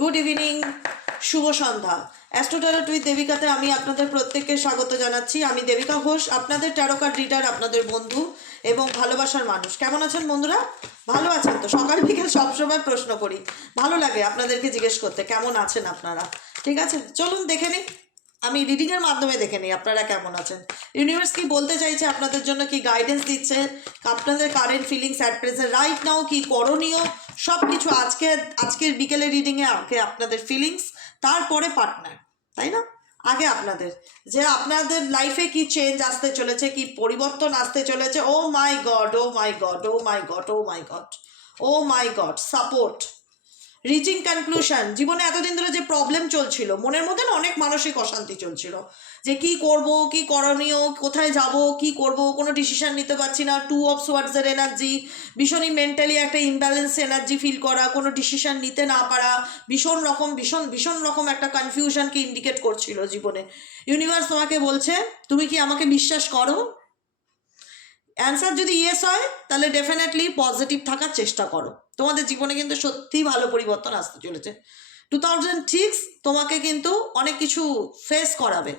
Good evening, শুভ সন্ধ্যা। Astro tarot with দেবিকাতে আমি আপনাদের প্রত্যেককে স্বাগত জানাচ্ছি। আমি দেবিকা ঘোষ, আপনাদের ট্যারো কার্ড রিডার, আপনাদের বন্ধু এবং ভালোবাসার মানুষ। কেমন আছেন বন্ধুরা? ভালো আছেন তো? সকাল বিকেল সবসময় প্রশ্ন করি, ভালো লাগে আপনাদেরকে জিজ্ঞেস করতে কেমন আছেন আপনারা। ঠিক আছে, চলুন দেখে নিই। আমি রিডিংয়ের মাধ্যমে দেখে নিই আপনারা কেমন আছেন। ইউনিভার্স কি বলতে চাইছে আপনাদের জন্য, কি গাইডেন্স দিচ্ছে, আপনাদের current feelings at present right now কি করণীয়, সব কিছু আজকের বিকেলের রিডিংয়ে আগে আপনাদের ফিলিংস, তারপরে পার্টনার, তাই না? আগে আপনাদের যে আপনাদের লাইফে কি চেঞ্জ আসতে চলেছে, কি পরিবর্তন আসতে চলেছে। ও মাই গড, ও মাই গড, ও মাই গড, ও মাই গড, ও মাই গড, সাপোর্ট, রিচিং কনক্লুশন। জীবনে এতদিন ধরে যে প্রবলেম চলছিল, মনের মধ্যে না অনেক মানসিক অশান্তি চলছিল, যে কি করব, কি করণীয়, কোথায় যাব, কি করব, কোনো ডিসিশন নিতে পারছি না। 2 অফ সোয়ার্ডসের এনার্জি, ভীষণই মেন্টালি একটা ইমব্যালেন্স এনার্জি ফিল করা, কোনো ডিসিশন নিতে না পারা, ভীষণ রকম একটা কনফিউশনকে ইন্ডিকেট করছিল জীবনে। ইউনিভার্স তোমাকে বলছে, তুমি কি আমাকে বিশ্বাস করো? অ্যান্সার যদি ইয়েস হয় তাহলে ডেফিনেটলি পজিটিভ থাকার চেষ্টা করো। তোমাদের জীবনে কিন্তু সত্যিই ভালো পরিবর্তন আসতে চলেছে। 2006 তোমাকে কিন্তু অনেক কিছু ফেস করাবে,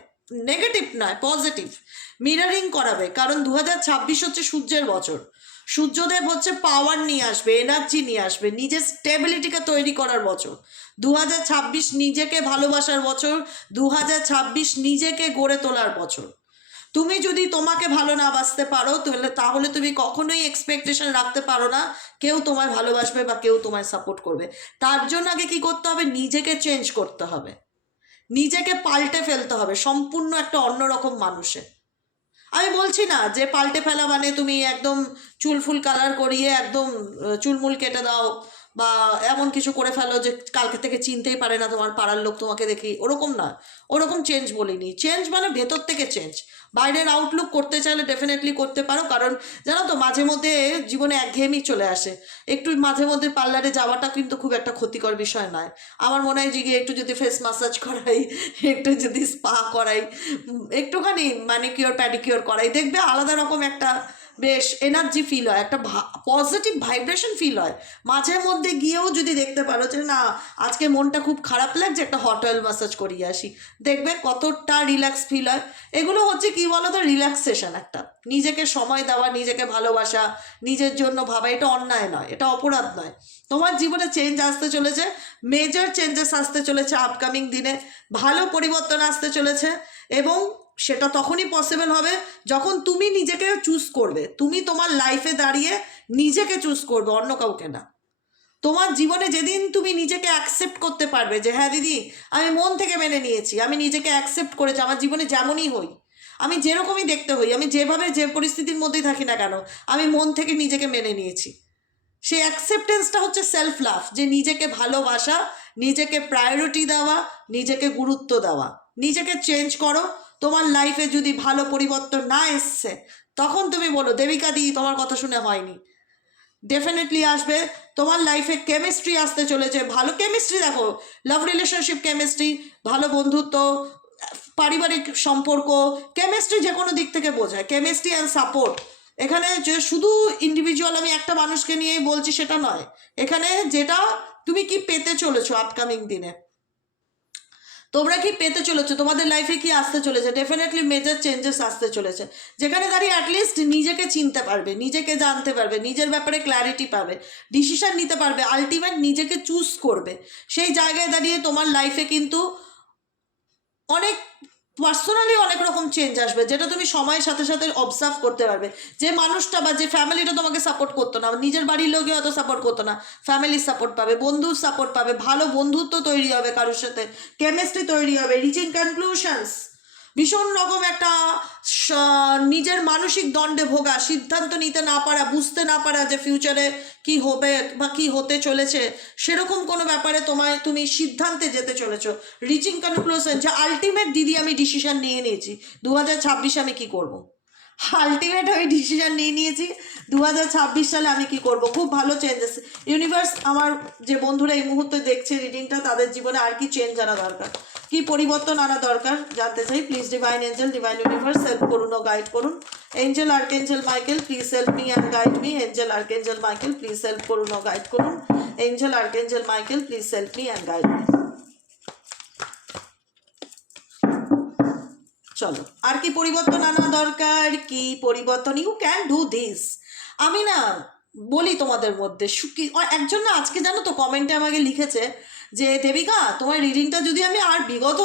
নেগেটিভ নয় পজিটিভ, মিরারিং করাবে। কারণ 2026 হচ্ছে সূর্যের বছর। সূর্যদেব হচ্ছে পাওয়ার নিয়ে আসবে, এনার্জি নিয়ে আসবে, নিজের স্টেবিলিটিকে তৈরি করার বছর। 2026 নিজেকে ভালোবাসার বছর, 2026 নিজেকে গড়ে তোলার বছর। তুমি যদি তোমাকে ভালো না বাসতে পারো তাহলে তুমি কখনোই এক্সপেকটেশন রাখতে পারো না কেউ তোমায় ভালোবাসবে বা কেউ তোমায় সাপোর্ট করবে। তার জন্য আগে কি করতে হবে? নিজেকে চেঞ্জ করতে হবে, নিজেকে পাল্টে ফেলতে হবে সম্পূর্ণ একটা অন্যরকম মানুষে। আমি বলছি না যে পাল্টে ফেলা মানে তুমি একদম চুল ফুল কালার করিয়ে একদম চুলমুল কেটে দাও বা এমন কিছু করে ফেলো যে কালকে থেকে চিনতেই পারে না তোমার পাড়ার লোক তোমাকে দেখি, ওরকম না। ওরকম চেঞ্জ বলিনি। চেঞ্জ মানে ভেতর থেকে চেঞ্জ। বাইরের আউটলুক করতে চাইলে ডেফিনেটলি করতে পারো, কারণ জানো তো মাঝে মধ্যে জীবনে একঘেয়েমি চলে আসে। একটু মাঝে মধ্যে পার্লারে যাওয়াটা কিন্তু খুব একটা ক্ষতিকর বিষয় নয়। আমার মনে হয় যে একটু যদি ফেস মাসাজ করাই, একটু যদি স্পা করাই, একটুখানি ম্যানিকিওর প্যাডিকিওর করাই, দেখবে আলাদা রকম একটা বেশ এনার্জি ফিল হয়, একটা পজিটিভ ভাইব্রেশন ফিল হয়। মাঝে মধ্যে গিয়েও যদি দেখতে পারো যে না আজকে মনটা খুব খারাপ লাগছে, একটা হট অয়েল ম্যাসাজ করিয়ে আসি, দেখবে কতটা রিল্যাক্স ফিল হয়। এগুলো হচ্ছে কি বলো তো, রিল্যাক্সেশন একটা, নিজেকে সময় দেওয়া, নিজেকে ভালোবাসা, নিজের জন্য ভাবা। এটা অন্যায় নয়, এটা অপরাধ নয়। তোমার জীবনে চেঞ্জ আসতে চলেছে, মেজর চেঞ্জেস আসতে চলেছে আপকামিং দিনে, ভালো পরিবর্তন আসতে চলেছে। এবং সেটা তখনই পসিবল হবে যখন তুমি নিজেকে চুজ করবে। তুমি তোমার লাইফে দাঁড়িয়ে নিজেকে চুজ করবে, অন্য কাউকে না। তোমার জীবনে যেদিন তুমি নিজেকে অ্যাকসেপ্ট করতে পারবে যে হ্যাঁ দিদি আমি মন থেকে মেনে নিয়েছি, আমি নিজেকে অ্যাকসেপ্ট করেছি, আমার জীবনে যেমনই হই, আমি যেরকমই দেখতে হই, আমি যেভাবে যে পরিস্থিতির মধ্যেই থাকি না কেন, আমি মন থেকে নিজেকে মেনে নিয়েছি। সেই অ্যাকসেপ্টেন্সটা হচ্ছে সেলফ লাভ, যে নিজেকে ভালোবাসা, নিজেকে প্রায়োরিটি দেওয়া, নিজেকে গুরুত্ব দেওয়া। নিজেকে চেঞ্জ করো। তোমার লাইফে যদি ভালো পরিবর্তন না এসছে তখন তুমি বলো দেবিকা দি তোমার কথা শুনে হয়নি। ডেফিনেটলি আসবে তোমার লাইফে। কেমিস্ট্রি আসতে চলেছে, ভালো কেমিস্ট্রি। দেখো, লাভ রিলেশনশিপ কেমিস্ট্রি, ভালো বন্ধুত্ব, পারিবারিক সম্পর্ক, কেমিস্ট্রি যে কোনো দিক থেকে বোঝায়। Chemistry and support. এখানে যে শুধু ইন্ডিভিজুয়াল আমি একটা মানুষকে নিয়েই বলছি সেটা নয়। এখানে যেটা তুমি কি পেতে চলেছো আপকামিং দিনে, তোমরা কি পেতে চলেছো, তোমাদের লাইফে কি আসতে চলেছে, ডেফিনেটলি মেজর চেঞ্জেস আসতে চলেছে। যেখানে দাঁড়িয়ে অ্যাটলিস্ট নিজেকে চিনতে পারবে, নিজেকে জানতে পারবে, নিজের ব্যাপারে ক্ল্যারিটি পাবে, ডিসিশন নিতে পারবে, আলটিমেট নিজেকে চুজ করবে। সেই জায়গায় দাঁড়িয়ে তোমার লাইফে কিন্তু অনেক পার্সোনালি অনেক রকম চেঞ্জ আসবে, যেটা তুমি সময়ের সাথে সাথে অবজার্ভ করতে পারবে। যে মানুষটা বা যে ফ্যামিলিটা তোমাকে সাপোর্ট করতো না, নিজের বাড়ির লোকে হয়তো সাপোর্ট করতো না, ফ্যামিলির সাপোর্ট পাবে, বন্ধুর সাপোর্ট পাবে, ভালো বন্ধুত্ব তৈরি হবে, কারোর সাথে কেমিস্ট্রি তৈরি হবে, রিচিং কনক্লুশনস, ভীষণ রকম একটা নিজের মানসিক দ্বন্দ্বে ভোগা, সিদ্ধান্ত নিতে না পারা, বুঝতে না পারা যে ফিউচারে কি হবে বা কি হতে চলেছে, সেরকম কোনো ব্যাপারে তুমি সিদ্ধান্তে যেতে চলেছো। রিচিং কনক্লুশন, যে আলটিমেট দিদি আমি ডিসিশন নিয়ে নিয়েছি 2026 আমি কি করব। আলটিমেট আমি ডিসিশন নিয়ে নিয়েছি 2026 সালে আমি কি করব। খুব ভালো চেঞ্জেস ইউনিভার্স। আমার যে বন্ধুরা এই মুহূর্তে দেখছে রিডিংটা, তাদের জীবনে আর কি চেঞ্জ আনা দরকার, কি পরিবর্তন আনা দরকার জানতে চাই। Please divine angel, divine universe help করুন ও গাইড করুন। Angel archangel Michael please help me and guide me. Angel archangel Michael please help করুন ও গাইড করুন। Angel archangel Michael please help me and guide me. চলো, আর কি পরিবর্তন আনা দরকার, কি পরিবর্তন, ইউ ক্যান ডু দিস। আমি না বলি তোমাদের মধ্যে একজন না আজকে জানো তো কমেন্টে আমাকে লিখেছে যে দেবিকা তোমার রিডিংটা যদি আমি আর বিগত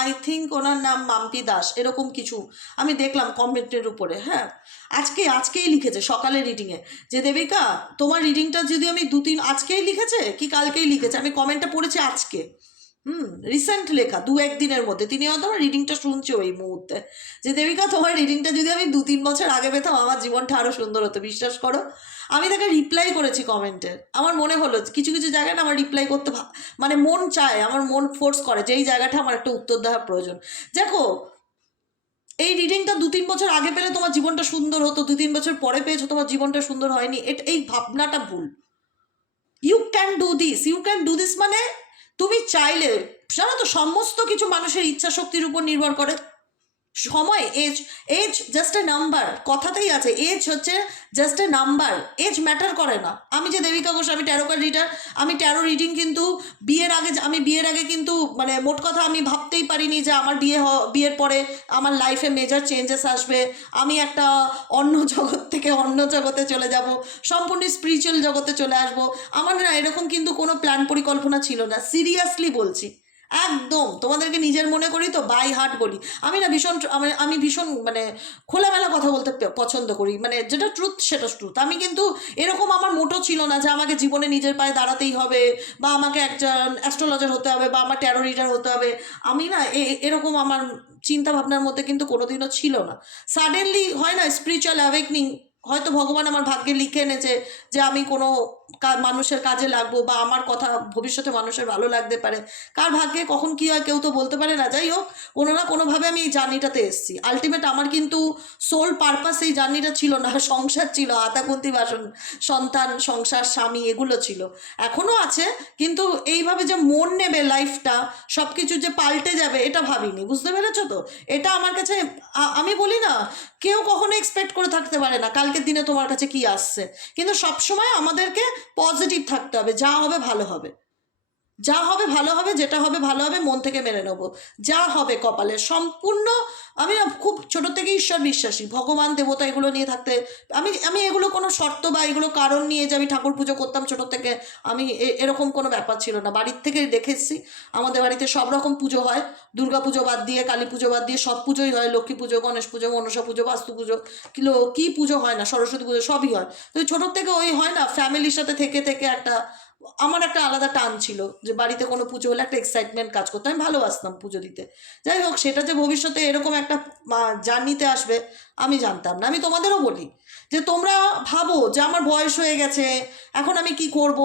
আই থিঙ্ক ওনার নাম মাম্পি দাস এরকম কিছু আমি দেখলাম কমেন্টের উপরে, হ্যাঁ আজকেই লিখেছে সকালে রিডিংয়ে যে দেবিকা তোমার রিডিংটা যদি আমি আজকেই লিখেছে কি কালকেই লিখেছে, আমি কমেন্টটা পড়েছি আজকে, রিসেন্ট লেখা 2-1 দিনের মধ্যে, তিনি হয়তো আমার রিডিংটা শুনছে ওই মুহূর্তে, যে দেবিকা তোমার রিডিংটা যদি আমি 2-3 বছর আগে পেতাম আমার জীবনটা আরও সুন্দর হতো, বিশ্বাস করো। আমি তাকে রিপ্লাই করেছি কমেন্টের, আমার মনে হলো কিছু কিছু জায়গায় না আমার রিপ্লাই করতে মানে মন চায়, আমার মন ফোর্স করে যে এই জায়গাটা আমার একটা উত্তর দেওয়ার প্রয়োজন। দেখো এই রিডিংটা 2-3 বছর আগে পেলে তোমার জীবনটা সুন্দর হতো, 2-3 বছর পরে পেয়েছো তোমার জীবনটা সুন্দর হয়নি, এই ভাবনাটা ভুল। ইউ ক্যান ডু দিস মানে তুমি চাইলে, জানো তো সমস্ত কিছু মানুষের ইচ্ছা শক্তির উপর নির্ভর করে। সময় এজ জাস্ট এ নাম্বার, কথাতেই আছে এজ হচ্ছে just a number, age matter করে না। আমি যে দেবিকা ঘোষ, আমি ট্যারো কার্ড রিডার, আমি ট্যারো রিডিং কিন্তু বিয়ের আগে কিন্তু মানে মোট কথা আমি ভাবতেই পারিনি যে আমার বিয়ের পরে আমার লাইফে মেজর চেঞ্জেস আসবে, আমি একটা অন্য জগৎ থেকে অন্য জগতে চলে যাব, সম্পূর্ণ স্পিরিচুয়াল জগতে চলে আসব। আমার না এরকম কিন্তু কোনো প্ল্যান পরিকল্পনা ছিল না, সিরিয়াসলি বলছি, একদম তোমাদেরকে নিজের মনে করি তো, বাই হার্ট বলি। আমি না আমি ভীষণ মানে খোলামেলা কথা বলতে পছন্দ করি, মানে যেটা ট্রুথ সেটা ট্রুথ। আমি কিন্তু এরকম আমার মোটো ছিল না যে আমাকে জীবনে নিজের পায়ে দাঁড়াতেই হবে, বা আমাকে একজন অ্যাস্ট্রোলজার হতে হবে, বা আমার ট্যারো রিডার হতে হবে। আমি না এরকম আমার চিন্তা ভাবনার মধ্যে কিন্তু কোনোদিনও ছিল না। সাডেনলি হয় না স্পিরিচুয়াল অ্যাওয়েকনিং, হয়তো ভগবান আমার ভাগ্যে লিখে এনেছে যে আমি কোনো মানুষের কাজে লাগবো, বা আমার কথা ভবিষ্যতে মানুষের ভালো লাগতে পারে। কার ভাগ্যে কখন কি হয় কেউ তো বলতে পারে না। যাই হোক, কোনো না কোনোভাবে আমি এই জার্নিটাতে এসেছি। আলটিমেট আমার কিন্তু সোল পারপাস এই জার্নিটা ছিল না, সংসার ছিল, হাতাকুন্তি বাসন, সন্তান, সংসার, স্বামী, এগুলো ছিল, এখনও আছে। কিন্তু এইভাবে যে মন নেবে লাইফটা, সব কিছু যে পাল্টে যাবে এটা ভাবিনি, বুঝতে পেরেছো তো। এটা আমার কাছে আমি বলি না, কেউ কখনো এক্সপেক্ট করে থাকতে পারে না কালকের দিনে তোমার কাছে কি আসছে, কিন্তু সবসময় আমাদেরকে পজিটিভ থাকতে হবে, যা হবে ভালো হবে, যা হবে ভালো হবে, যেটা হবে ভালো হবে, মন থেকে মেনে নেবো, যা হবে কপালে সম্পূর্ণ। আমি না খুব ছোটো থেকে ঈশ্বর বিশ্বাসী, ভগবান দেবতা এগুলো নিয়ে থাকতে, আমি এগুলো কোনো শর্ত বা এগুলো কারণ নিয়ে যে আমি ঠাকুর পুজো করতাম ছোটো থেকে, আমি এরকম কোনো ব্যাপার ছিল না। বাড়ির থেকে দেখে এসেছি, আমাদের বাড়িতে সব রকম পুজো হয়, দুর্গা পুজো বাদ দিয়ে, কালী পুজো বাদ দিয়ে সব পুজোই হয়, লক্ষ্মী পুজো, গণেশ পুজো, মনসা পুজো, বাস্তু পুজো, কী পুজো হয় না, সরস্বতী পুজো, সবই হয়। তো ছোটোর থেকে ওই হয় না ফ্যামিলির সাথে থেকে থেকে আমার একটা আলাদা টান ছিল যে বাড়িতে কোনো পুজো হলে একটা এক্সাইটমেন্ট কাজ করতো, আমি ভালোবাসতাম পুজো দিতে। যাই হোক, সেটা যে ভবিষ্যতে এরকম একটা জার্নিতে আসবে আমি জানতাম না। আমি তোমাদেরও বলি যে তোমরা ভাবো যে আমার বয়স হয়ে গেছে, এখন আমি কি করব,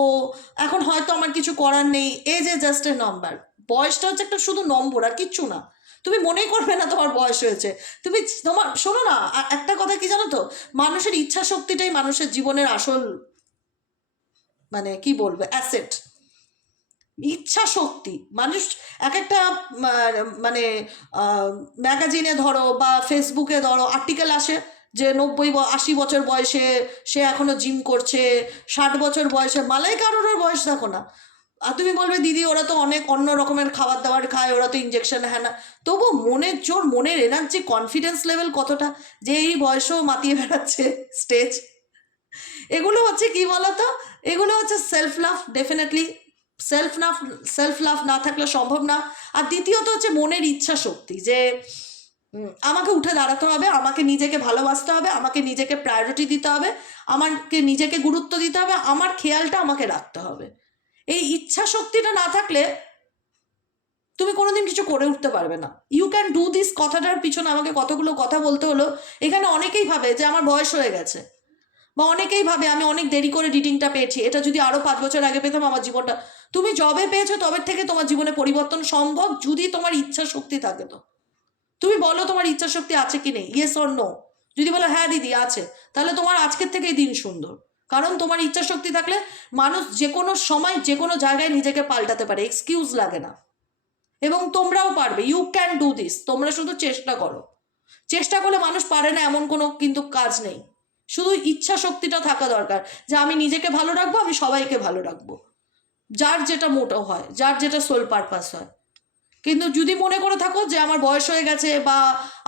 এখন হয়তো আমার কিছু করার নেই, as a just a number. বয়সটা হচ্ছে একটা শুধু নম্বর, আর কিচ্ছু না। তুমি মনেই করবে না তোমার বয়স হয়েছে, তোমার শোনো না, একটা কথা কি জানো তো, মানুষের ইচ্ছা শক্তিটাই মানুষের জীবনের আসল মানে কি বলবো অ্যাসেট। ইচ্ছা শক্তি, মানুষ এক একটা মানে ম্যাগাজিনে ধরো বা ফেসবুকে ধরো আর্টিকেল আসে যে 90-80 বছর বয়সে সে এখনো জিম করছে, 60 বছর বয়সে, মালাই কারোর বয়স দেখো না। আর তুমি বলবে দিদি ওরা তো অনেক অন্য রকমের খাবার দাবার খায়, ওরা তো ইঞ্জেকশন, হ্যাঁ না, তবু মনের জোর, মনের এনার্জি, কনফিডেন্স লেভেল কতটা, যে এই বয়সেও মাতিয়ে বেড়াচ্ছে স্টেজ। এগুলো হচ্ছে কি বলতো, এগুলো হচ্ছে self love. Definitely self love না থাকলে সম্ভব না। আর দ্বিতীয়ত হচ্ছে মনের ইচ্ছা শক্তি, যে আমাকে উঠে দাঁড়াতে হবে, আমাকে নিজেকে ভালোবাসতে হবে, আমাকে নিজেকে প্রায়োরিটি দিতে হবে, আমাকে নিজেকে গুরুত্ব দিতে হবে, আমার খেয়ালটা আমাকে রাখতে হবে। এই ইচ্ছা শক্তিটা না থাকলে তুমি কোনোদিন কিছু করে উঠতে পারবে না। ইউ ক্যান ডু দিস কথাটার পিছনে আমাকে কতগুলো কথা বলতে হলো। এখানে অনেকেই ভাবে যে আমার বয়স হয়ে গেছে, বা অনেকেই ভাবে আমি অনেক দেরি করে রিডিংটা পেয়েছি, এটা যদি আরও 5 বছর আগে পেতাম আমার জীবনটা। তুমি যবে পেয়েছো তবে থেকে তোমার জীবনে পরিবর্তন সম্ভব, যদি তোমার ইচ্ছা শক্তি থাকে। তো তুমি বলো তোমার ইচ্ছা শক্তি আছে কি নেই, ইয়েস অর নো। যদি বলো হ্যাঁ দিদি আছে, তাহলে তোমার আজকের থেকেই দিন সুন্দর। কারণ তোমার ইচ্ছা শক্তি থাকলে মানুষ যে কোনো সময় যে কোনো জায়গায় নিজেকে পাল্টাতে পারে, এক্সকিউজ লাগে না। এবং তোমরাও পারবে, ইউ ক্যান ডু দিস। তোমরা শুধু চেষ্টা করো, চেষ্টা করলে মানুষ পারে না এমন কোনো কিন্তু কাজ নেই। শুধু ইচ্ছা শক্তিটা থাকা দরকার যে আমি নিজেকে ভালো রাখবো, আমি সবাইকে ভালো রাখবো, যার যেটা মোটো হয়, যার যেটা সোল পারপাস হয়। কিন্তু যদি মনে করে থাকো যে আমার বয়স হয়ে গেছে বা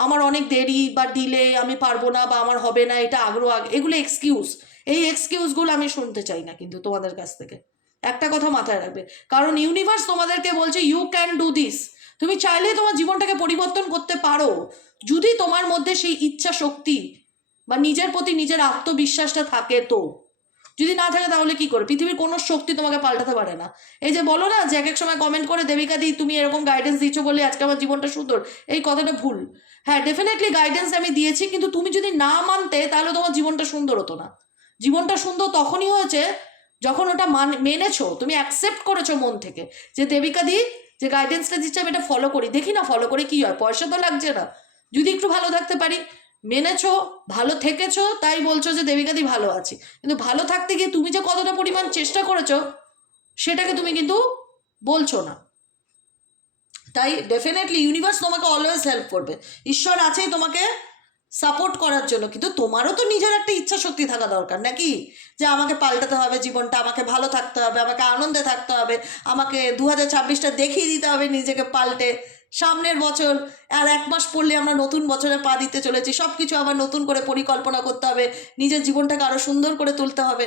আমার অনেক দেরি বা ডিলে, আমি পারবো না বা আমার হবে না, এটা আগ্রহ এগুলো এক্সকিউজ। এই এক্সকিউজগুলো আমি শুনতে চাই না কিন্তু তোমাদের কাছ থেকে। একটা কথা মাথায় রাখবে, কারণ ইউনিভার্স তোমাদেরকে বলছে ইউ ক্যান ডু দিস। তুমি চাইলে তোমার জীবনটাকে পরিবর্তন করতে পারো, যদি তোমার মধ্যে সেই ইচ্ছা শক্তি বা নিজের প্রতি নিজের আত্মবিশ্বাসটা থাকে। তো যদি না থাকে তাহলে কি করে? পৃথিবীর কোনো শক্তি তোমাকে পাল্টাতে পারে না। এই যে বলো না যে এক এক সময় কমেন্ট করে, দেবিকা দি তুমি এরকম গাইডেন্স দিচ্ছ বলে আজকে আমার জীবনটা সুন্দর, এই কথাটা ভুল। হ্যাঁ, ডেফিনেটলি গাইডেন্স আমি দিয়েছি, কিন্তু তুমি যদি না মানতে তাহলে তোমার জীবনটা সুন্দর হতো না। জীবনটা সুন্দর তখনই হয়েছে যখন ওটা মেনেছো, তুমি অ্যাকসেপ্ট করেছো মন থেকে যে দেবিকা দি যে গাইডেন্সটা দিচ্ছে আমি এটা ফলো করি, দেখি না ফলো করে কি হয়, পয়সা তো লাগছে না, যদি একটু ভালো থাকতে পারি। মেনেছো, ভালো থেকেছো, তাই বলছো যে দেবিকাদি ভালো আছি। কিন্তু ভালো থাকতে গিয়ে তুমি যে কতটা পরিমাণ চেষ্টা করেছো সেটাকে তুমি কিন্তু বলছো না। তাই ডেফিনেটলি ইউনিভার্স তোমাকে অলওয়েজ হেল্প করবে, ঈশ্বর আছেই তোমাকে সাপোর্ট করার জন্য। কিন্তু তোমারও তো নিজের একটা ইচ্ছা শক্তি থাকা দরকার নাকি, যে আমাকে পাল্টাতে হবে জীবনটা, আমাকে ভালো থাকতে হবে, আমাকে আনন্দে থাকতে হবে, আমাকে 2026টা দেখিয়ে দিতে হবে নিজেকে পাল্টে। সামনের বছর আর 1 মাস পড়লে আমরা নতুন বছরে পা দিতে চলেছি, সব কিছু আবার নতুন করে পরিকল্পনা করতে হবে, নিজের জীবনটাকে আরও সুন্দর করে তুলতে হবে।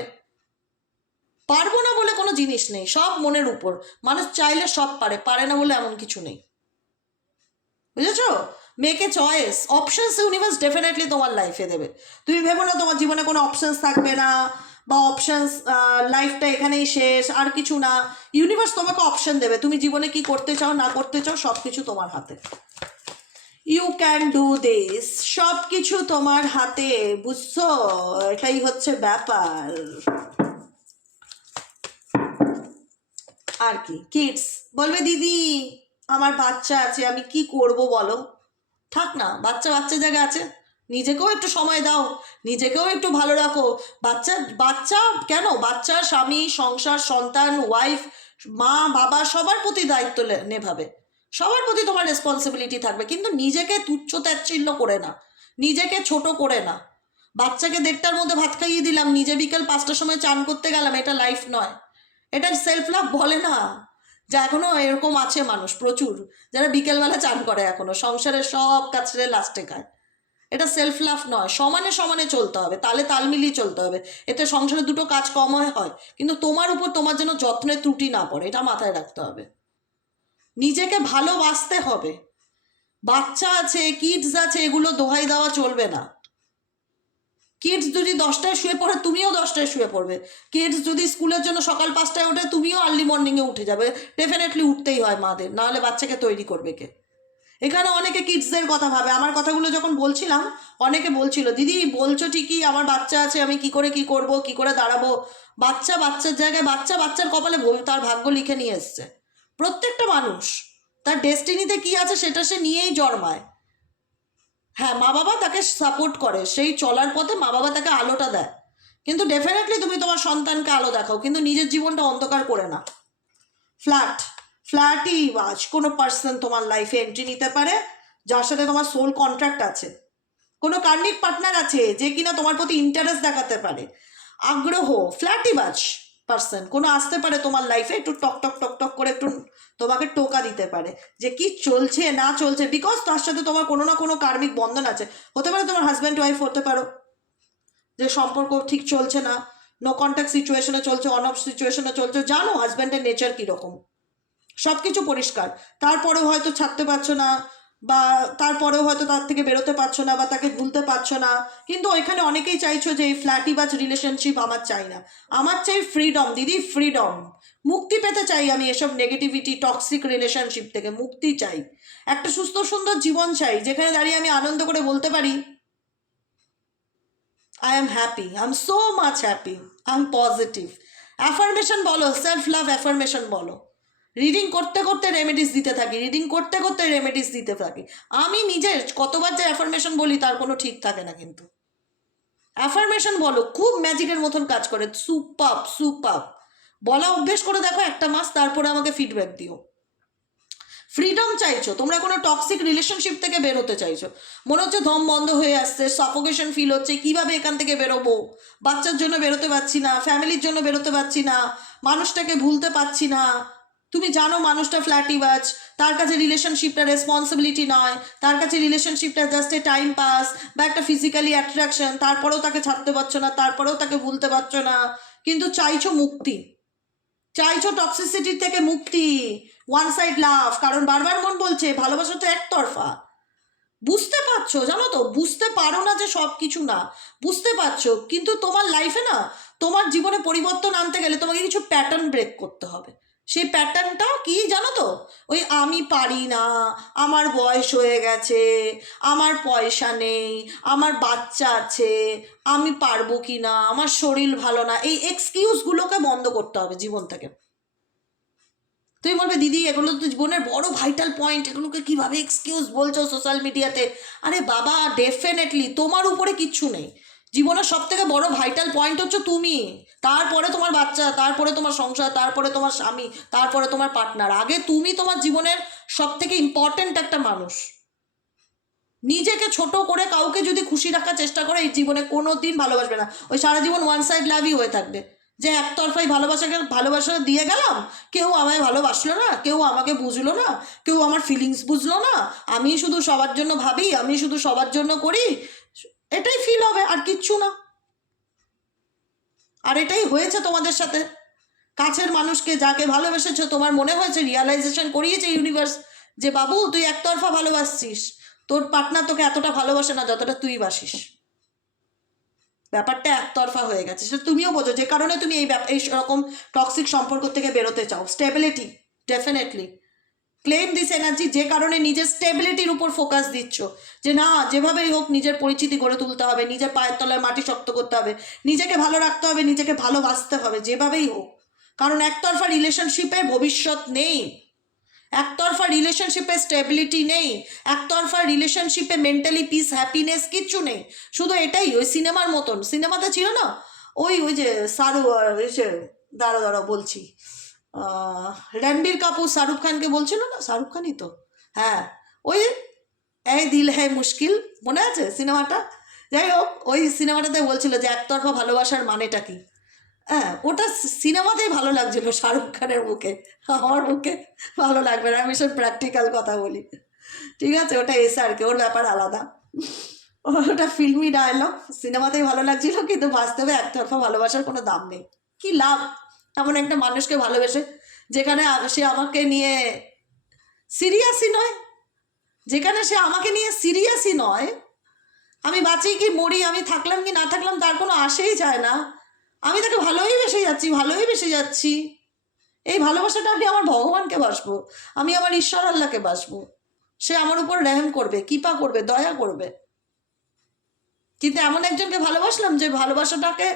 পারবো না বলে কোনো জিনিস নেই, সব মনের উপর। মানুষ চাইলে সব পারে, পারে না বলে এমন কিছু নেই, বুঝেছো? Make a choice, options universe definitely তোমার লাইফে দেবে। তুমি ভেবো না তোমার জীবনে কোনো অপশনস থাকবে না বা অপশনস লাইফটা এখানেই শেষ, আর কিছু না। ইউনিভার্স তোমাকে অপশন দেবে, তুমি জীবনে কি করতে চাও না করতে চাও সব কিছু তোমার হাতে। ইউ ক্যান ডু দিস, সব কিছু তোমার হাতে, বুঝছো? এটাই হচ্ছে ব্যাপার। আর কি কিডস বলবে দিদি আমার বাচ্চা আছে, আমি কি করব বলো? থাক না, বাচ্চা বাচ্চা জায়গায় আছে, নিজেকেও একটু সময় দাও, নিজেকেও একটু ভালো রাখো। বাচ্চা বাচ্চা কেন, বাচ্চা, স্বামী, সংসার, সন্তান, ওয়াইফ, মা, বাবা, সবার প্রতি দায়িত্ব নেভাবে, সবার প্রতি তোমার রেসপন্সিবিলিটি থাকবে, কিন্তু নিজেকে তুচ্ছ তাচ্ছিল্য করে না, নিজেকে ছোট করে না। বাচ্চাকে 1:30টার মধ্যে ভাত খাইয়ে দিলাম, নিজে বিকেল 5টার সময় চান করতে গেলাম, এটা লাইফ নয়। এটা সেলফ লাভ বলে না। যা এখনো এরকম আছে মানুষ প্রচুর, যারা বিকেলবেলা চান করে এখনো, সংসারের সব কাজ ছেড়ে লাস্টে খায়। এটা সেলফ লাভ নয়। সমানে সমানে চলতে হবে, তালে তাল মিলিয়ে চলতে হবে, এতে সংসারে দুটো কাজ কম হয়, কিন্তু তোমার উপর তোমার যেন যত্নের ত্রুটি না পড়ে, এটা মাথায় রাখতে হবে। নিজেকে ভালোবাসতে হবে। বাচ্চা আছে, কিডস আছে, এগুলো দোহাই দেওয়া চলবে না। কিডস যদি 10টায় শুয়ে পড়ে তুমিও 10টায় শুয়ে পড়বে। কিডস যদি স্কুলের জন্য সকাল 5টায় ওঠে তুমিও আর্লি মর্নিংয়ে উঠে যাবে। ডেফিনেটলি উঠতেই হয় মাদের, নাহলে বাচ্চাকে তৈরি করবে কে? এখানে অনেকে কিডসদের কথা ভাবে। আমার কথাগুলো যখন বলছিলাম অনেকে বলছিল দিদি বলছো ঠিকই, আমার বাচ্চা আছে, আমি কি করে কি করব, কি করে দাঁড়াবো। বাচ্চা বাচ্চার জায়গায়, বাচ্চা বাচ্চার কপালে তার ভাগ্য লিখে নিয়ে এসছে। প্রত্যেকটা মানুষ তার ডেস্টিনিতে কি আছে সেটা সে নিয়েই জন্মায়। হ্যাঁ, মা বাবা তাকে সাপোর্ট করে, সেই চলার পথে মা বাবা তাকে আলোটা দেয়, কিন্তু ডেফিনেটলি তুমি তোমার সন্তানকে আলো দেখাও, কিন্তু নিজের জীবনটা অন্ধকার করে না। ফ্ল্যাটই বাজ কোনো পার্সন তোমার লাইফে এন্ট্রি নিতে পারে যার সাথে তোমার সোল কন্ট্রাক্ট আছে, কোনো কার্মিক পার্টনার আছে যে কিনা তোমার প্রতি ইন্টারেস্ট দেখাতে পারে, আগ্রহ। ফ্ল্যাটই বাজ পার্সন কোনো আসতে পারে তোমার লাইফে, একটু টক টক টক টক করে একটু তোমাকে টোকা দিতে পারে যে কি চলছে না চলছে, বিকজ তার সাথে তোমার কোনো না কোনো কার্মিক বন্ধন আছে। হতে পারে তোমার হাজব্যান্ড ওয়াইফ হতে পারো, যে সম্পর্ক ঠিক চলছে না, নো কন্ট্যাক্ট সিচুয়েশনে চলছে, অন অফ সিচুয়েশনে চলছে, জানো হাজব্যান্ডের নেচার কীরকম, সব কিছু পরিষ্কার, তারপরেও হয়তো ছাড়তে পারছো না, বা তারপরেও হয়তো তার থেকে বেরোতে পারছো না, বা তাকে ভুলতে পারছো না। কিন্তু ওইখানে অনেকেই চাইছো যে এই ফ্ল্যাটিবাজ রিলেশনশিপ আমার চাই না, আমার চাই ফ্রিডম দিদি, ফ্রিডম। মুক্তি পেতে চাই আমি এসব নেগেটিভিটি টক্সিক রিলেশনশিপ থেকে, মুক্তি চাই, একটা সুস্থ সুন্দর জীবন চাই যেখানে দাঁড়িয়ে আমি আনন্দ করে বলতে পারি I am happy, I am so much happy, I am positive. Affirmation বলো, সেলফ লাভ অ্যাফার্মেশন বলো, রিডিং করতে করতে রেমেডিস দিতে থাকি, রিডিং করতে করতে রেমেডিস দিতে থাকি। আমি নিজে কতবার যে অ্যাফার্মেশন বলি তার কোনো ঠিক থাকে না, কিন্তু অ্যাফার্মেশন বলো, খুব ম্যাজিকের মতন কাজ করে। সুপার সুপার বলা অভ্যেস করে দেখো 1 মাস, তারপরে আমাকে ফিডব্যাক দিও। ফ্রিডম চাইছো তোমরা, কোনো টক্সিক রিলেশনশিপ থেকে বেরোতে চাইছো, মনে হচ্ছে দম বন্ধ হয়ে আসছে, সাফোকেশন ফিল হচ্ছে, কিভাবে এখান থেকে বেরোবো, বাচ্চার জন্য বেরোতে পারছি না, ফ্যামিলির জন্য বেরোতে পারছি না, মানুষটাকে ভুলতে পারছি না, তুমি জানো মানুষটা ফ্ল্যাটিবাজ, তার কাছে রিলেশনশিপটা রেসপন্সিবিলিটি নয়, তার কাছে রিলেশনশিপটা জাস্ট এ টাইম পাস বা একটা ফিজিক্যালি অ্যাট্রাকশন, তারপরেও তাকে ছাড়তে পারছো না, তারপরেও তাকে ভুলতে পারছো না, কিন্তু চাইছো মুক্তি, চাইছো টক্সিসিটির থেকে মুক্তি, ওয়ান সাইড লাভ। কারণ বারবার মন বলছে ভালোবাসা তো একতরফা। বুঝতে পারছো, জানো তো, বুঝতে পারো না যে সব কিছু না, বুঝতে পারছো, কিন্তু তোমার লাইফে না, তোমার জীবনে পরিবর্তন আনতে গেলে তোমাকে কিছু প্যাটার্ন ব্রেক করতে হবে। সেই প্যাটার্নটা কি জানো তো, ওই আমি পারি না, আমার বয়স হয়ে গেছে, আমার পয়সা নেই, আমার বাচ্চা আছে, আমি পারবো কি না, আমার শরীর ভালো না, এই এক্সকিউজগুলোকে বন্ধ করতে হবে জীবন থেকে। তুমি বলবে দিদি এগুলো তো জীবনের বড় ভাইটাল পয়েন্ট, এগুলোকে কিভাবে এক্সকিউজ বলছো সোশ্যাল মিডিয়াতে? আরে বাবা, ডেফিনেটলি তোমার উপরে কিচ্ছু নেই। জীবনের সব থেকে বড় ভাইটাল পয়েন্ট হচ্ছে তুমি, তারপরে তোমার বাচ্চা, তারপরে তোমার সংসার, তারপরে তোমার স্বামী, তারপরে তোমার পার্টনার। আগে তুমি তোমার জীবনের সব থেকে ইম্পর্টেন্ট একটা মানুষ। নিজেকে ছোট করে কাউকে যদি খুশি রাখার চেষ্টা করে, এই জীবনে কোনো দিন ভালোবাসবে না। ওই সারা জীবন ওয়ান সাইড লাভই হয়ে থাকবে, যে একতরফাই ভালোবাসা দিয়ে গেলাম, কেউ আমায় ভালোবাসলো না, কেউ আমাকে বুঝলো না, কেউ আমার ফিলিংস বুঝলো না, আমি শুধু সবার জন্য ভাবি, আমি শুধু সবার জন্য করি, এটাই ফিল হবে, আর কিচ্ছু না। আর এটাই হয়েছে তোমাদের সাথে। কাছের মানুষকে যাকে ভালোবেসেছো, তোমার মনে হয়েছে, রিয়ালাইজেশন করিয়েছে ইউনিভার্স যে বাবু তুই একতরফা ভালোবাসছিস, তোর পার্টনার তোকে এতটা ভালোবাসে না যতটা তুই বাসিস। ব্যাপারটা একতরফা হয়ে গেছে, সেটা তুমিও বোঝো, যে কারণে তুমি এই রকম টক্সিক সম্পর্ক থেকে বেরোতে চাও। Stability, definitely claim this energy, যে কারণে নিজের স্টেবিলিটির উপর ফোকাস দিচ্ছ, যে না যেভাবেই হোক নিজের পরিচিতি গড়ে তুলতে হবে, নিজের পায়ের তলায় মাটি শক্ত করতে হবে, নিজেকে ভালো রাখতে হবে, নিজেকে ভালোবাসতে হবে যেভাবেই হোক। কারণ একতরফা রিলেশনশিপে ভবিষ্যৎ নেই, একতরফা রিলেশনশিপে স্টেবিলিটি নেই, একতরফা রিলেশনশিপে মেন্টালি পিস, হ্যাপিনেস কিচ্ছু নেই। শুধু এটাই ওই সিনেমার মতন, সিনেমাতে ছিল না ওই ওই যে দাঁড়া বলছি, রণবীর কাপুর শাহরুখ খানকে বলছিল না, শাহরুখ খানই তো, হ্যাঁ, ওই এই দিল হ্যায় মুশকিল, মনে আছে সিনেমাটা? যাই হোক, ওই সিনেমাটাতে বলছিল যে একতরফা ভালোবাসার মানেটা কি। হ্যাঁ, ওটা সিনেমাতেই ভালো লাগছিল শাহরুখ খানের মুখে, আমার মুখে ভালো লাগবে না, আমি ভীষণ প্র্যাকটিক্যাল কথা বলি, ঠিক আছে? ওটা এসআরকে, ওর ব্যাপার আলাদা, ওটা ফিল্মি ডায়লগ, সিনেমাতেই ভালো লাগছিল, কিন্তু বাস্তবে একতরফা ভালোবাসার কোনো দাম নেই। কি লাভ এমন একটা মানুষকে ভালোবেসে যেখানে সে আমাকে নিয়ে সিরিয়াসই নয়, যেখানে সে আমাকে নিয়ে সিরিয়াসই নয়, আমি বাঁচি কি মরি, আমি থাকলাম কি না থাকলাম তার কোনো আসেই যায় না, আমি তাকে ভালোই বেসে যাচ্ছি। এই ভালোবাসাটা আমি আমার ভগবানকে বাসবো, আমি আমার ঈশ্বর আল্লাহকে বাসবো, সে আমার উপর রহম করবে, কৃপা করবে, দয়া করবে। কিন্তু এমন একজনকে ভালোবাসলাম যে ভালোবাসাটাকে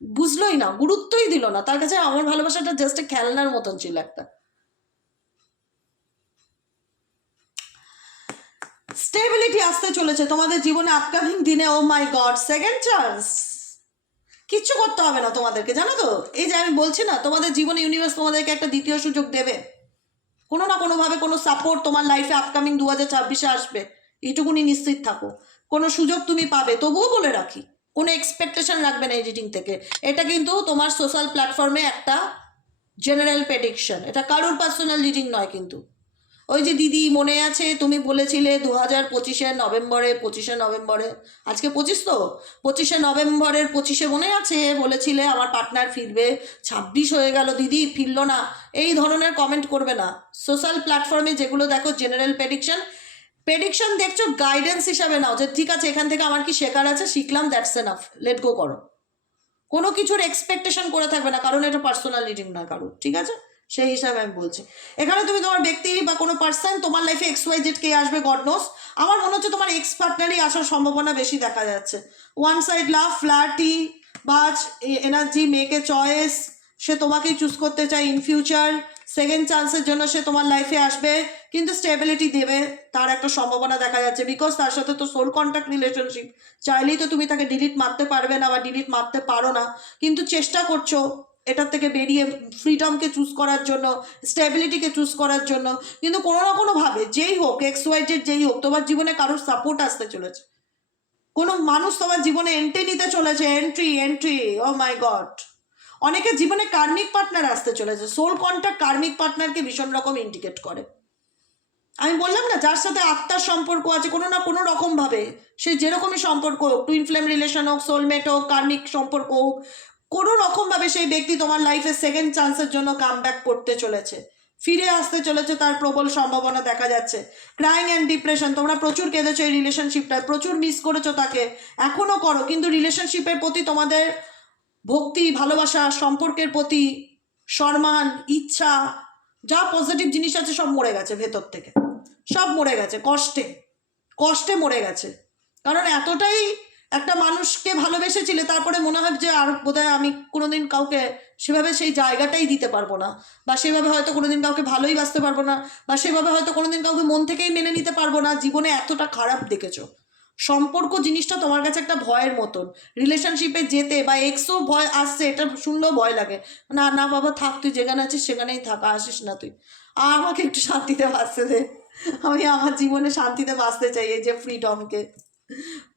বুঝলোই না, গুরুত্বই দিল না, তার কাছে আমার ভালোবাসাটা জাস্ট খেলনার মতন ছিল একটা। স্টেবিলিটি আসতে চলেছে তোমাদের জীবনে আপকামিং দিনে। ও মাই গড, সেকেন্ড চান্স, কিচ্ছু করতে হবে না তোমাদেরকে, জানো তো? এই যে আমি বলছি না, তোমাদের জীবনে ইউনিভার্স তোমাদেরকে একটা দ্বিতীয় সুযোগ দেবে, কোনো না কোনোভাবে কোনো সাপোর্ট তোমার লাইফে আপকামিং 2026-এ আসবে, এইটুকুনি নিশ্চিত থাকো। কোনো সুযোগ তুমি পাবে, তবুও বলে রাখি কোনো এক্সপেকটেশন রাখবে না এই রিডিং থেকে। এটা কিন্তু তোমার সোশ্যাল প্ল্যাটফর্মে একটা জেনারেল প্রেডিকশন, এটা কারোর পার্সোনাল রিডিং নয়। কিন্তু ওই যে দিদি মনে আছে তুমি বলেছিলে 2025 নভেম্বরে, আজকে 25 তো, 25 নভেম্বরের মনে আছে বলেছিলে আমার পার্টনার ফিরবে, 26 হয়ে গেল দিদি ফিরলো না। এই ধরনের কমেন্ট করবে না। সোশ্যাল প্ল্যাটফর্মে যেগুলো দেখো জেনারেল প্রেডিকশন দেখছো, গাইডেন্স হিসাবে নাও, যে ঠিক আছে এখান থেকে আমার কি শেখার আছে, শিখলাম, দ্যাটস এনাফ, লেট গো করো। কোনো কিছুর এক্সপেকটেশন করে থাকবে না, কারণ এটা পার্সোনাল রিডিং নয় কারো, ঠিক আছে? সেই হিসাবে আমি বলছি। এখানে তুমি তোমার ব্যক্তি বা কোনো পার্সন, তোমার লাইফে XYZ কে আসবে গড নোস। আমার মনে হচ্ছে তোমার এক্স পার্টনারই আসার সম্ভাবনা বেশি দেখা যাচ্ছে। ওয়ান সাইড লাভ, ফ্ল্যাটি, বাজ এনার্জি, মেক এ চয়েস, সে তোমাকেই চুজ করতে চায় ইন ফিউচার। সেকেন্ড চান্সের জন্য সে তোমার লাইফে আসবে, কিন্তু স্টেবিলিটি দেবে তার একটা সম্ভাবনা দেখা যাচ্ছে, বিকজ তার সাথে তো সোল কন্ট্যাক্ট রিলেশনশিপ। চাইলেই তো তুমি তাকে ডিলিট মারতে পারবে না বা ডিলিট মারতে পারো না, কিন্তু চেষ্টা করছো এটার থেকে বেরিয়ে ফ্রিডমকে চুজ করার জন্য, স্টেবিলিটিকে চুজ করার জন্য। কিন্তু কোনো না কোনোভাবে যেই হোক, XYZ যেই হোক, তোমার জীবনে কারোর সাপোর্ট আসতে চলেছে, কোনো মানুষ তোমার জীবনে এন্ট্রি নিতে চলেছে, এন্ট্রি। ও মাই গড, অনেকের জীবনে কার্মিক পার্টনার আসতে চলেছে। সোল কন্ট্যাক্ট কার্মিক পার্টনারকে ভীষণ রকম ইন্ডিকেট করে। আমি বললাম না, যার সাথে আত্মার সম্পর্ক আছে কোনো না কোনো রকমভাবে, সে যেরকমই সম্পর্ক হোক, টুইন ফ্লেম রিলেশন হোক, সোলমেট হোক, কার্মিক সম্পর্ক হোক, কোনো রকমভাবে সেই ব্যক্তি তোমার লাইফে সেকেন্ড চান্সের জন্য কাম ব্যাক করতে চলেছে, ফিরে আসতে চলেছে, তার প্রবল সম্ভাবনা দেখা যাচ্ছে। ক্রাইং অ্যান্ড ডিপ্রেশন, তোমরা প্রচুর কেঁদেছো এই রিলেশনশিপটায়, প্রচুর মিস করেছো তাকে, এখনও করো, কিন্তু রিলেশনশিপের প্রতি তোমাদের ভক্তি, ভালোবাসা, সম্পর্কের প্রতি সম্মান, ইচ্ছা, যা পজিটিভ জিনিস আছে সব মরে গেছে ভেতর থেকে, সব মরে গেছে, কষ্টে কষ্টে মরে গেছে। কারণ এতটাই একটা মানুষকে ভালোবেসেছিলে, তারপরে মনে হয় যে আর বোধহয় আমি কোনোদিন কাউকে সেভাবে সেই জায়গাটাই দিতে পারবো না, বা সেভাবে হয়তো কোনোদিন কাউকে ভালোই বাসতে পারবো না, বা সেভাবে হয়তো কোনোদিন কাউকে মন থেকেই মেনে নিতে পারবো না। জীবনে এতটা খারাপ দেখেছো। সম্পর্ক জিনিসটা তোমার কাছে একটা ভয়ের মতন, রিলেশনশিপে যেতে বা এক্সও ভয় আসছে, এটা শুনলেও ভয় লাগে, না না বাবা থাক, তুই যেখানে আছিস সেখানেই থাক, আসিস না তুই, আর আমাকে একটু শান্তিতে বাঁচতে দে, আমি আমার জীবনে শান্তিতে বাঁচতে চাই, এই যে ফ্রিডমকে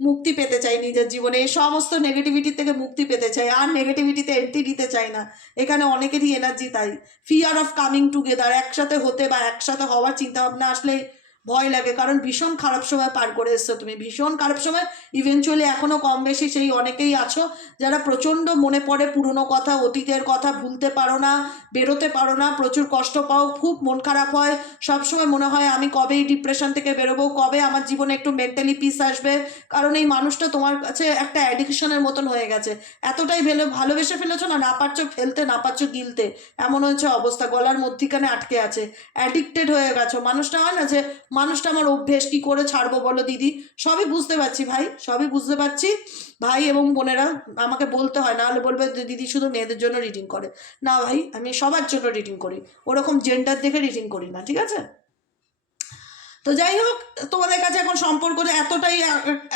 মুক্তি পেতে চাই নিজের জীবনে, এই সমস্ত নেগেটিভিটি থেকে মুক্তি পেতে চাই, আর নেগেটিভিটিতে এন্ট্রি দিতে চাই না। এখানে অনেকেরই এনার্জি তাই, ফিয়ার অফ কামিং টুগেদার, একসাথে হতে বা একসাথে হওয়ার চিন্তাভাবনা আসলে ভয় লাগে, কারণ ভীষণ খারাপ সময় পার করে এসছো তুমি, ভীষণ খারাপ সময়। ইভেনচুয়ালি এখনও কম বেশি সেই অনেকেই আছো যারা প্রচণ্ড মনে পড়ে পুরনো কথা, অতীতের কথা, ভুলতে পারো না, বেরোতে পারো না, প্রচুর কষ্ট পাও, খুব মন খারাপ হয়, সবসময় মনে হয় আমি কবে এই ডিপ্রেশন থেকে বেরোবো, কবে আমার জীবনে একটু মেন্টালি পিস আসবে, কারণ এই মানুষটা তোমার কাছে একটা অ্যাডিকশনের মতন হয়ে গেছে, এতটাই ভালোবেসে ফেলেছো না, না পারছো ফেলতে, না পারছো গিলতে, এমন হয়েছে অবস্থা, গলার মধ্যিখানে আটকে আছে, অ্যাডিক্টেড হয়ে গেছো। মানুষটা হয় না যে মানুষটা আমার অভ্যেস, কি করে ছাড়বো বলো দিদি, সবই বুঝতে পারছি ভাই, সবই বুঝতে পারছি ভাই এবং বোনেরা, আমাকে বলতে হয়, নাহলে বলবে যে দিদি শুধু মেয়েদের জন্য রিডিং করে, না ভাই আমি সবার জন্য রিডিং করি, ওরকম জেন্ডার দেখে রিডিং করি না, ঠিক আছে? তো যাই হোক, তোমাদের কাছে এখন সম্পর্ক এতটাই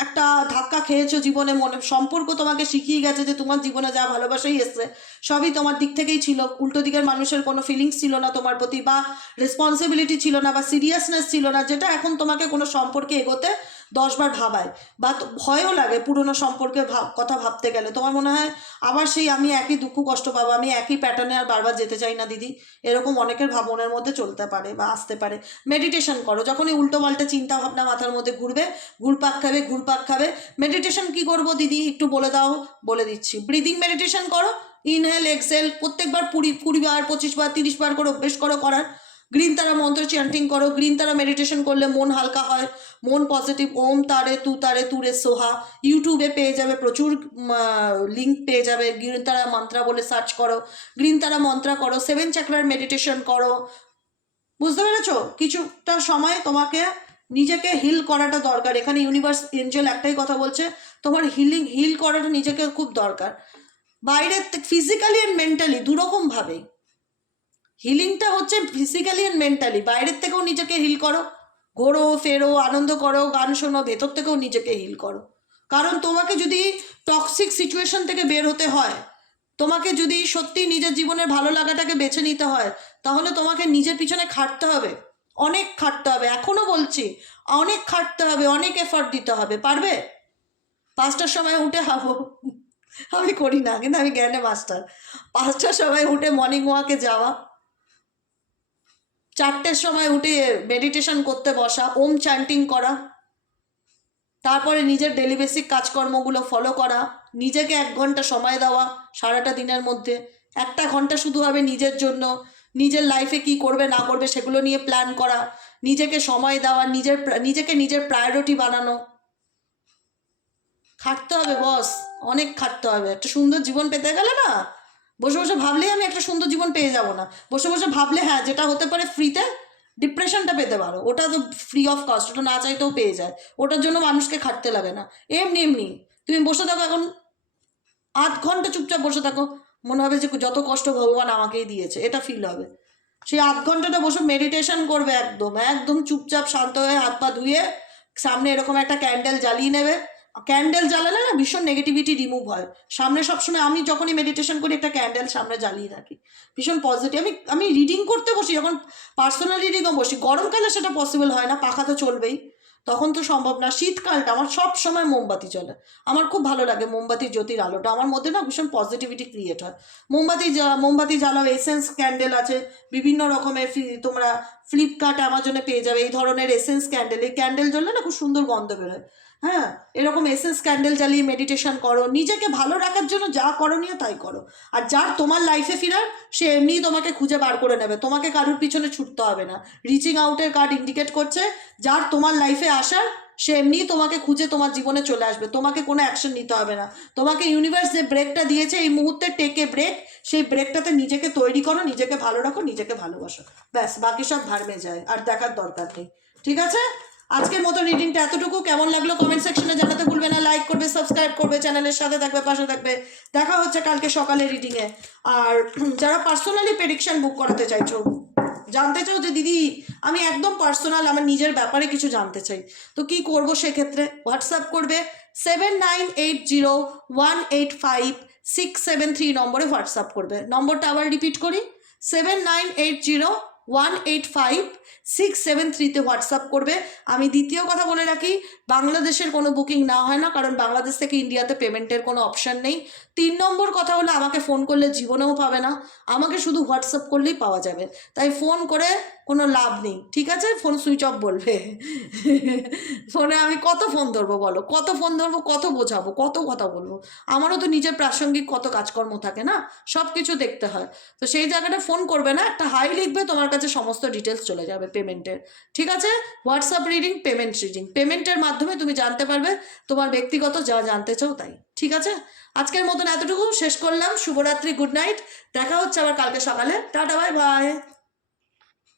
একটা ধাক্কা খেয়েছো জীবনে, মনে সম্পর্ক তোমাকে শিখিয়ে গেছে যে তোমার জীবনে যা ভালোবাসাই এসছে সবই তোমার দিক থেকেই ছিল, উল্টো দিকের মানুষের কোনো ফিলিংস ছিল না তোমার প্রতি, বা রেসপন্সিবিলিটি ছিল না, বা সিরিয়াসনেস ছিল না, যেটা এখন তোমাকে কোনো সম্পর্কে এগোতে 10বার ভাবায়, বা ভয়ও লাগে পুরনো সম্পর্কের কথা ভাবতে গেলে। তোমার মনে হয় আবার সেই আমি একই দুঃখ কষ্ট পাবো, আমি একই প্যাটার্নে আর বারবার যেতে চাই না দিদি, এরকম অনেকের ভাবনের মধ্যে চলতে পারে বা আসতে পারে। মেডিটেশন করো, যখনই উল্টো পাল্টা চিন্তা ভাবনা মাথার মধ্যে ঘুরবে, ঘুরপাক খাবে, মেডিটেশন কি করবো দিদি একটু বলে দাও, বলে দিচ্ছি। ব্রিদিং মেডিটেশন করো, ইনহেল এক্সেল প্রত্যেকবার 20বার 25বার 30বার করে অভ্যেস করো করার। গ্রিন তারা মন্ত্র চ্যান্টিং করো, গ্রিন তারা মেডিটেশন করলে মন হালকা হয়, মন পজিটিভ। ওম তারে তুরে সোহা, ইউটিউবে পেয়ে যাবে, প্রচুর লিঙ্ক পেয়ে যাবে, গ্রিন তারা মন্ত্রা বলে সার্চ করো, গ্রিন তারা মন্ত্রা করো, 7 চাকরার মেডিটেশন করো। বুঝতে পেরেছো? কিছুটা সময় তোমাকে নিজেকে হিল করাটা দরকার। এখানে ইউনিভার্স এঞ্জেল একটাই কথা বলছে, তোমার হিল করাটা নিজেকে খুব দরকার, বাইরে ফিজিক্যালি অ্যান্ড মেন্টালি দুরকমভাবে। হিলিংটা হচ্ছে ফিজিক্যালি অ্যান্ড মেন্টালি, বাইরের থেকেও নিজেকে হিল করো, ঘোরো ফেরো, আনন্দ করো, গান শোনো, ভেতর থেকেও নিজেকে হিল করো। কারণ তোমাকে যদি টক্সিক সিচুয়েশন থেকে বের হতে হয়, তোমাকে যদি সত্যি নিজের জীবনের ভালো লাগাটাকে বেছে নিতে হয়, তাহলে তোমাকে নিজের পিছনে খাটতে হবে, অনেক খাটতে হবে, এখনও বলছি অনেক খাটতে হবে, অনেক এফর্ট দিতে হবে। পারবে? 5টার সময় উঠে আমি করি না, কিন্তু আমি জ্ঞানে মাস্টার। 5টার সময় উঠে মর্নিং ওয়াকে যাওয়া, 4টের সময় উঠে মেডিটেশন করতে বসা, ওম চ্যান্টিং করা, তারপরে নিজের ডেলি বেসিক কাজকর্মগুলো ফলো করা, নিজেকে 1 ঘন্টা সময় দেওয়া সারাটা দিনের মধ্যে, 1টা ঘন্টা শুধু হবে নিজের জন্য, নিজের লাইফে কি করবে না করবে সেগুলো নিয়ে প্ল্যান করা, নিজেকে সময় দেওয়া, নিজেকে নিজের প্রায়োরিটি বানানো। খাটতে হবে বস, অনেক খাটতে হবে। একটা সুন্দর জীবন পেতে গেলে না, বসে বসে ভাবলেই আমি একটা সুন্দর জীবন পেয়ে যাব না, বসে বসে ভাবলে হ্যাঁ যেটা হতে পারে ফ্রিতে, ডিপ্রেশনটা পেতে পারো, ওটা তো ফ্রি অফ কস্ট, ওটা না চাইতেও পেয়ে যায়, ওটার জন্য মানুষকে খাটতে লাগে না। এমনি তুমি বসে থাকো, এখন 8 ঘন্টা চুপচাপ বসে থাকো, মনে হবে যে যত কষ্ট ভগবান আমাকেই দিয়েছে, এটা ফিল হবে। সেই 8 ঘন্টাটা বসে মেডিটেশন করবে, একদম চুপচাপ শান্ত হয়ে, হাত পা ধুয়ে, সামনে এরকম একটা ক্যান্ডেল জ্বালিয়ে নেবে। ক্যান্ডেল জ্বালালে না ভীষণ নেগেটিভিটি রিমুভ হয়। সামনে সবসময় আমি যখনই মেডিটেশন করি একটা ক্যান্ডেল সামনে জ্বালিয়ে রাখি, ভীষণ পজিটিভ। আমি রিডিং করতে বসি, যখন পার্সোনাল রিডিংও বসি, গরমকালে সেটা পসিবল হয় না, পাখা তো চলবেই, তখন তো সম্ভব না। শীতকালটা আমার সব সময় মোমবাতি চলে, আমার খুব ভালো লাগে মোমবাতির জ্যোতির আলোটা, আমার মধ্যে না ভীষণ পজিটিভিটি ক্রিয়েট হয়। মোমবাতি জ্বালাও, এসেন্স ক্যান্ডেল আছে বিভিন্ন রকমের, তোমরা ফ্লিপকার্ট অ্যামাজনে পেয়ে যাবে এই ধরনের এসেন্স ক্যান্ডেল। এই ক্যান্ডেল জ্বললে না খুব সুন্দর গন্ধ বেরোয়। হ্যাঁ, এরকম এসেন্স ক্যান্ডেল জ্বালিয়ে মেডিটেশন করো, নিজেকে ভালো রাখার জন্য যা করণীয় তাই করো। আর যার তোমার লাইফে ফিরার, সে এমনিই তোমাকে খুঁজে বার করে নেবে, তোমাকে কারুর পিছনে ছুটতে হবে না। রিচিং আউটের কার্ড ইন্ডিকেট করছে যার তোমার লাইফে আসার, সে এমনিই তোমাকে খুঁজে তোমার জীবনে চলে আসবে, তোমাকে কোনো অ্যাকশন নিতে হবে না। তোমাকে ইউনিভার্স যে ব্রেকটা দিয়েছে এই মুহূর্তে, টেকে ব্রেক, সেই ব্রেকটাতে নিজেকে তৈরি করো, নিজেকে ভালো রাখো, নিজেকে ভালোবাসো, ব্যাস বাকি সব ভাড়মে যায়, আর দেখার দরকার নেই। ঠিক আছে, আজকের মতো রিডিংটা এতটুকু। কেমন লাগলো কমেন্ট সেকশনে জানাতে ভুলবে না, লাইক করবে, সাবস্ক্রাইব করবে, চ্যানেলের সাথে থাকবে, পাশে থাকবে। দেখা হচ্ছে কালকে সকালে রিডিংয়ে। আর যারা পার্সোনালি প্রেডিকশন বুক করাতে চাইছো, জানতে চাও যে দিদি আমি একদম পার্সোনাল আমার নিজের ব্যাপারে কিছু জানতে চাই, তো কি করব সেক্ষেত্রে হোয়াটসঅ্যাপ করবে 7980185673 নম্বরে হোয়াটসঅ্যাপ করবে। নম্বরটা আবার রিপিট করি, 7980185673 হোয়াটসঅ্যাপ করবে। আমি দ্বিতীয় কথা বলে রাখি, বাংলাদেশের কোনো বুকিং না হয় না, কারণ বাংলাদেশ থেকে ইন্ডিয়াতে পেমেন্টের কোনো অপশান নেই। 3 নম্বর কথা হলো, আমাকে ফোন করলে জীবনেও পাবে না, আমাকে শুধু হোয়াটসঅ্যাপ করলেই পাওয়া যাবে, তাই ফোন করে কোনো লাভ নেই। ঠিক আছে, ফোন সুইচ অফ বলবে। ফোনে আমি কত ফোন ধরবো বলো, কত ফোন ধরবো, কত বোঝাবো, কত কথা বলবো, আমারও তো নিজের প্রাসঙ্গিক কত কাজকর্ম থাকে না, সব কিছু দেখতে হয়। তো সেই জায়গাটা ফোন করবে না, একটা হাই লিখবে, তোমার কাছে সমস্ত ডিটেলস চলে যাবে পেমেন্টের। ঠিক আছে, হোয়াটসঅ্যাপ রিডিং, পেমেন্ট রিডিং, পেমেন্টের মাধ্যমে তুমি জানতে পারবে তোমার ব্যক্তিগত যা জানতে চাও তাই। ঠিক আছে, আজকের মতন এতটুকু শেষ করলাম। শুভরাত্রি, গুড নাইট, দেখা হচ্ছে আবার কালকে সকালে। Tata, bye bye.